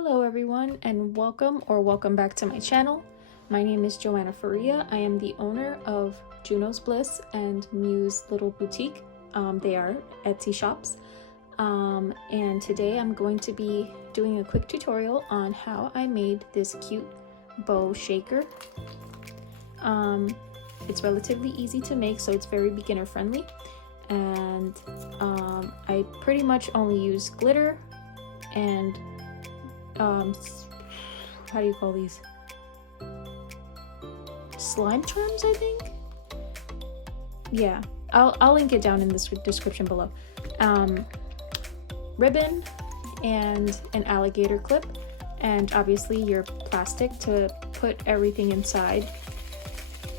Hello everyone and welcome back to my channel. My name is Joanna Faria. I am the owner of Juno's Bliss and Muse Little Boutique. They are Etsy shops. And today I'm going to be doing a quick tutorial on how I made this cute bow shaker. It's relatively easy to make, so it's very beginner friendly. And I pretty much only use glitter and how do you call these? Slime charms, I think? Yeah, I'll link it down in the description below. Ribbon and an alligator clip, and obviously your plastic to put everything inside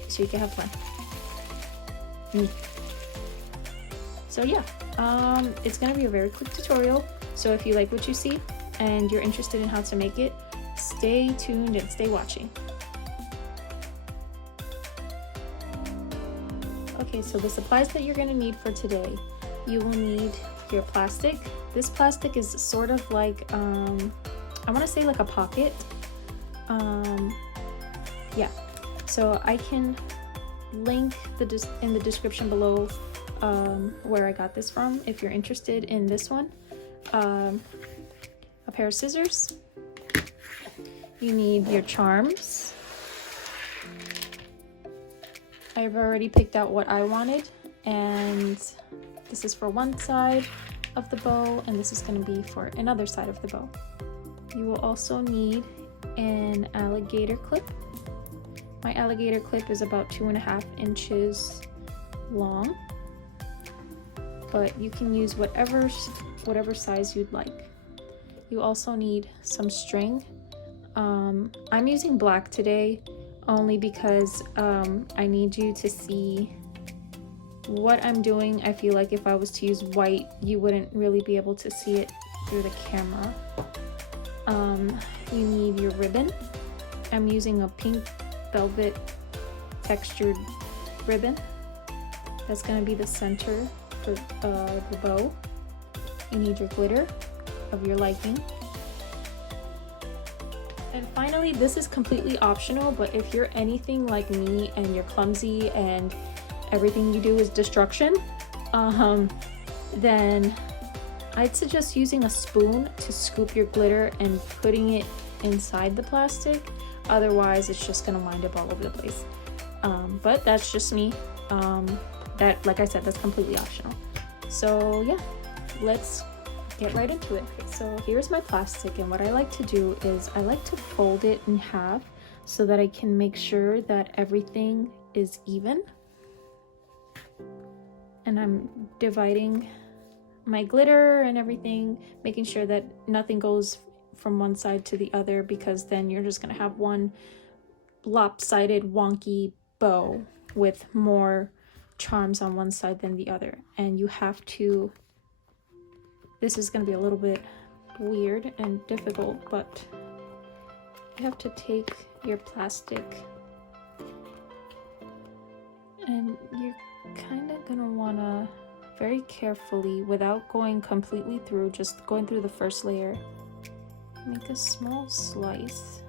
so you can have fun. So yeah, it's gonna be a very quick tutorial, so if you like what you see and you're interested in how to make it, stay tuned and stay watching. Okay, so the supplies that you're gonna need for today, you will need your plastic. This plastic is sort of like, I wanna say like a pocket. Yeah, so I can link in the description below where I got this from if you're interested in this one. A pair of scissors. You need your charms. I've already picked out what I wanted, and this is for one side of the bow and this is going to be for another side of the bow. You will also need an alligator clip. My alligator clip is about 2.5 inches long, but you can use whatever size you'd like. You also need some string. I'm using black today only because I need you to see what I'm doing. I feel like if I was to use white, you wouldn't really be able to see it through the camera. You need your ribbon. I'm using a pink velvet textured ribbon. That's gonna be the center for the bow. You need your glitter of your liking. And finally, this is completely optional, but if you're anything like me and you're clumsy and everything you do is destruction, then I'd suggest using a spoon to scoop your glitter and putting it inside the plastic. Otherwise, it's just gonna wind up all over the place. But that's just me. That, like I said, that's completely optional. So yeah, let's get right into it. So here's my plastic, and what I like to do is I like to fold it in half so that I can make sure that everything is even. And I'm dividing my glitter and everything, making sure that nothing goes from one side to the other, because then you're just gonna have one lopsided wonky bow with more charms on one side than the other. And you have to, this is going to be a little bit weird and difficult, but you have to take your plastic and you're kind of going to want to very carefully, without going completely through, just going through the first layer, make a small slice.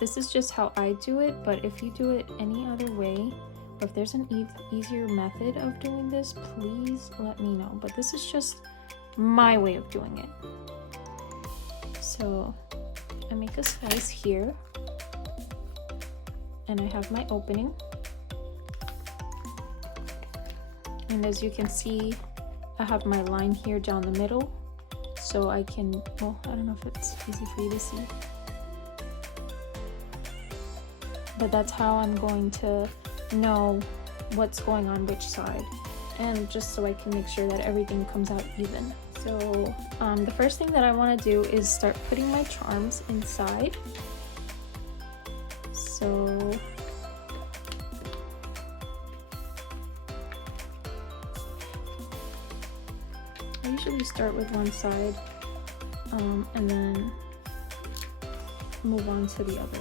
This is just how I do it, but if you do it any other way, or if there's an easier method of doing this, please let me know. But this is just my way of doing it. So I make a slice here, and I have my opening. And as you can see, I have my line here down the middle, so I can, well, I don't know if it's easy for you to see, but that's how I'm going to know what's going on which side, and just so I can make sure that everything comes out even. So the first thing that I want to do is start putting my charms inside. So I usually start with one side and then move on to the other.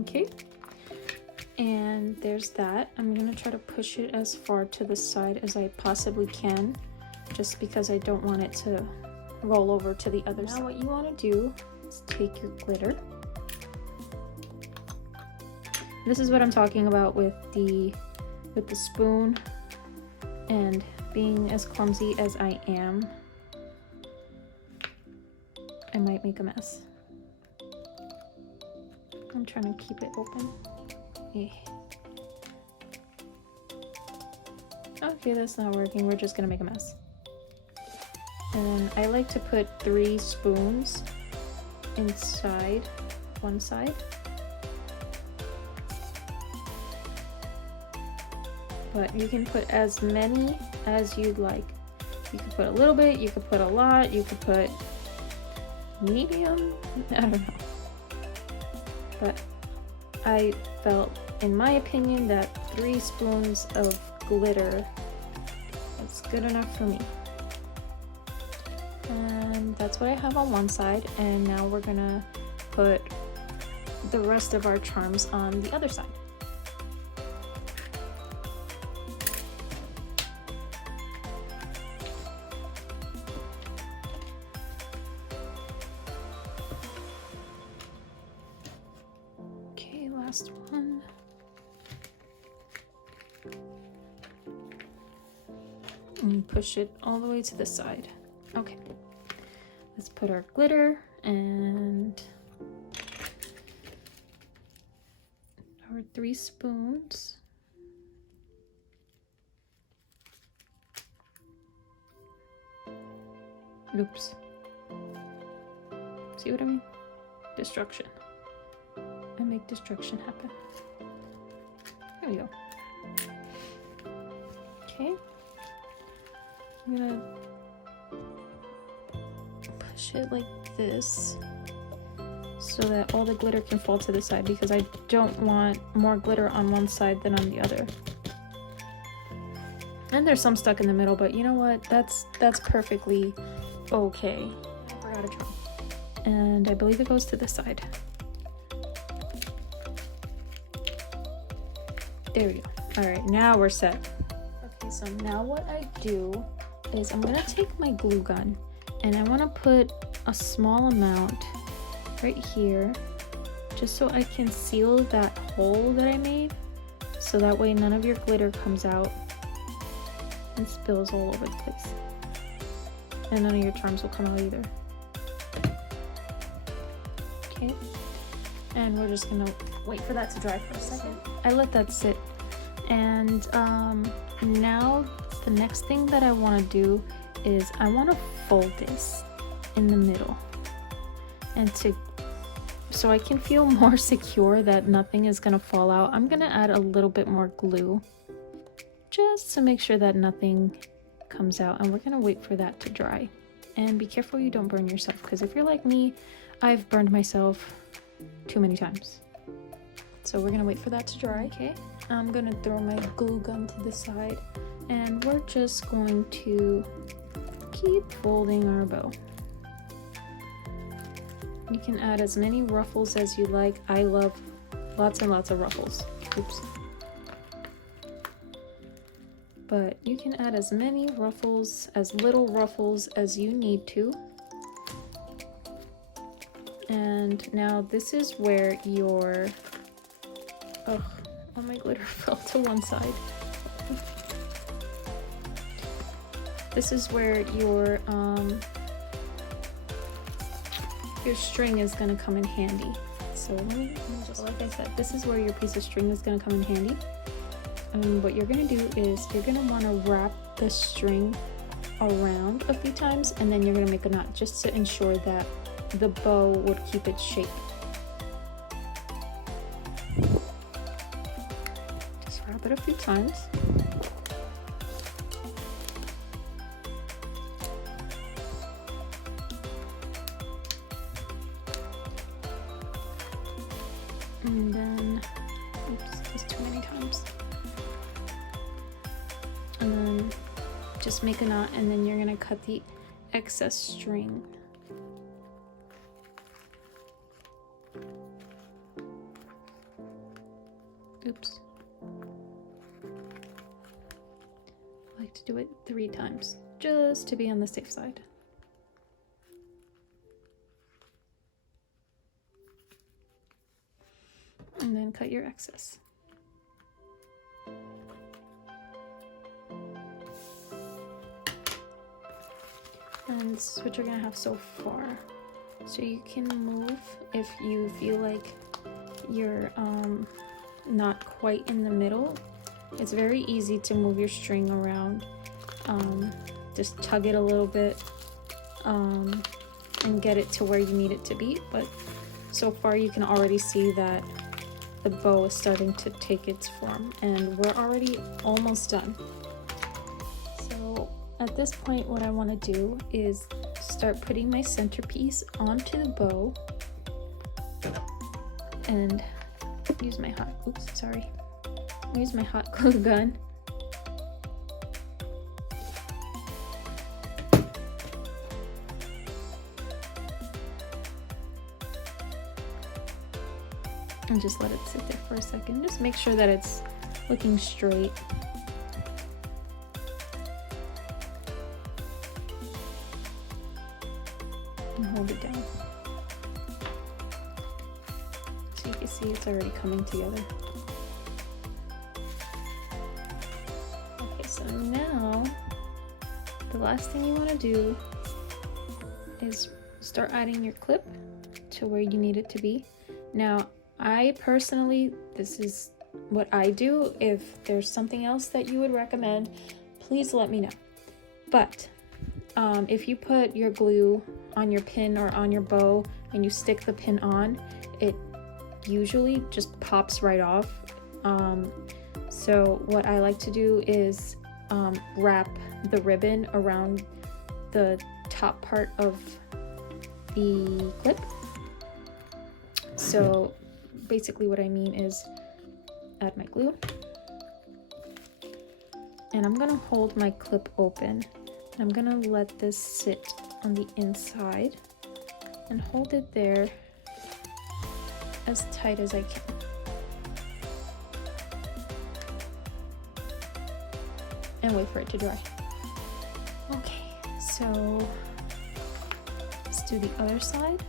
Okay, And there's that. I'm gonna try to push it as far to the side as I possibly can, just because I don't want it to roll over to the other side. Now what you want to do is take your glitter. This is what I'm talking about with the spoon and being as clumsy as I am. I might make a mess. I'm trying to keep it open. Yeah. Okay, that's not working. We're just gonna make a mess. And I like to put 3 spoons inside one side. But you can put as many as you'd like. You could put a little bit, you could put a lot, you could put medium, I don't know. But I felt, in my opinion, that 3 spoons of glitter is good enough for me. And that's what I have on one side, and now we're gonna put the rest of our charms on the other side. Okay, last one. And push it all the way to the side. Okay, let's put our glitter and our 3 spoons. Oops. See what I mean? Destruction. I make destruction happen. There we go. Okay. I'm gonna push it like this so that all the glitter can fall to the side, because I don't want more glitter on one side than on the other. And there's some stuck in the middle, but you know what? That's perfectly okay. I forgot to try. And I believe it goes to the side. There we go. All right, now we're set. Okay, so now what I do is I'm gonna take my glue gun and I want to put a small amount right here, just so I can seal that hole that I made, so that way none of your glitter comes out and spills all over the place, and none of your charms will come out either. Okay, and we're just gonna wait for that to dry for a second. I let that sit, and now the next thing that I want to do is I want to fold this in the middle, and so I can feel more secure that nothing is gonna fall out, I'm gonna add a little bit more glue just to make sure that nothing comes out, and we're gonna wait for that to dry. And be careful you don't burn yourself, because if you're like me, I've burned myself too many times. So we're gonna wait for that to dry. Okay, I'm gonna throw my glue gun to the side, and we're just going to keep folding our bow. You can add as many ruffles as you like. I love lots and lots of ruffles. Oops. But you can add as many ruffles, as little ruffles as you need to. And now this is where your... Oh, all my glitter fell to one side. This is where your string is gonna come in handy. So let me just, like I said, this is where your piece of string is gonna come in handy. And what you're gonna do is you're gonna wanna wrap the string around a few times, and then you're gonna make a knot just to ensure that the bow would keep its shape. Just wrap it a few times. And then, oops, just too many times. And then just make a knot, and then you're gonna cut the excess string. Oops. I like to do it 3 times, just to be on the safe side. And then cut your excess. And this is what you're gonna have so far. So you can move if you feel like you're not quite in the middle. It's very easy to move your string around. Just tug it a little bit and get it to where you need it to be. But so far you can already see that the bow is starting to take its form, and we're already almost done. So at this point, what I want to do is start putting my centerpiece onto the bow and use my hot glue gun. And just let it sit there for a second. Just make sure that it's looking straight. And hold it down. So you can see it's already coming together. Okay, so now the last thing you want to do is start adding your clip to where you need it to be. Now, I personally, this is what I do. If there's something else that you would recommend, please let me know. But if you put your glue on your pin or on your bow and you stick the pin on, it usually just pops right off. So what I like to do is wrap the ribbon around the top part of the clip. So basically what I mean is add my glue, and I'm gonna hold my clip open. I'm gonna let this sit on the inside and hold it there as tight as I can. And wait for it to dry. Okay, so let's do the other side.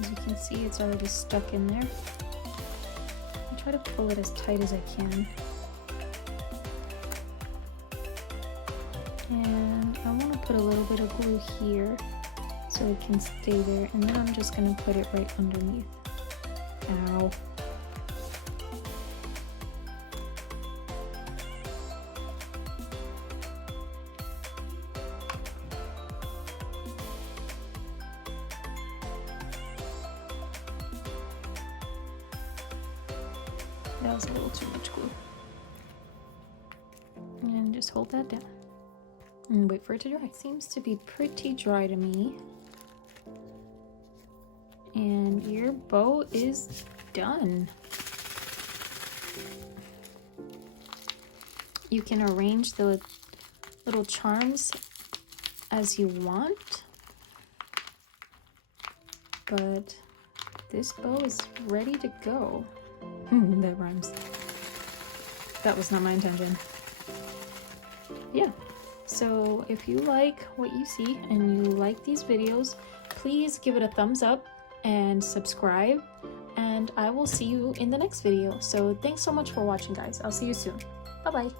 As you can see, it's already stuck in there. I'll try to pull it as tight as I can. And I want to put a little bit of glue here so it can stay there. And then I'm just going to put it right underneath. Ow. That was a little too much glue. And just hold that down and wait for it to dry. Seems to be pretty dry to me. And your bow is done. You can arrange the little charms as you want, but this bow is ready to go. That rhymes. That was not my intention. Yeah, so if you like what you see and you like these videos, please give it a thumbs up and subscribe, and I will see you in the next video. So thanks so much for watching, guys. I'll see you soon. Bye bye.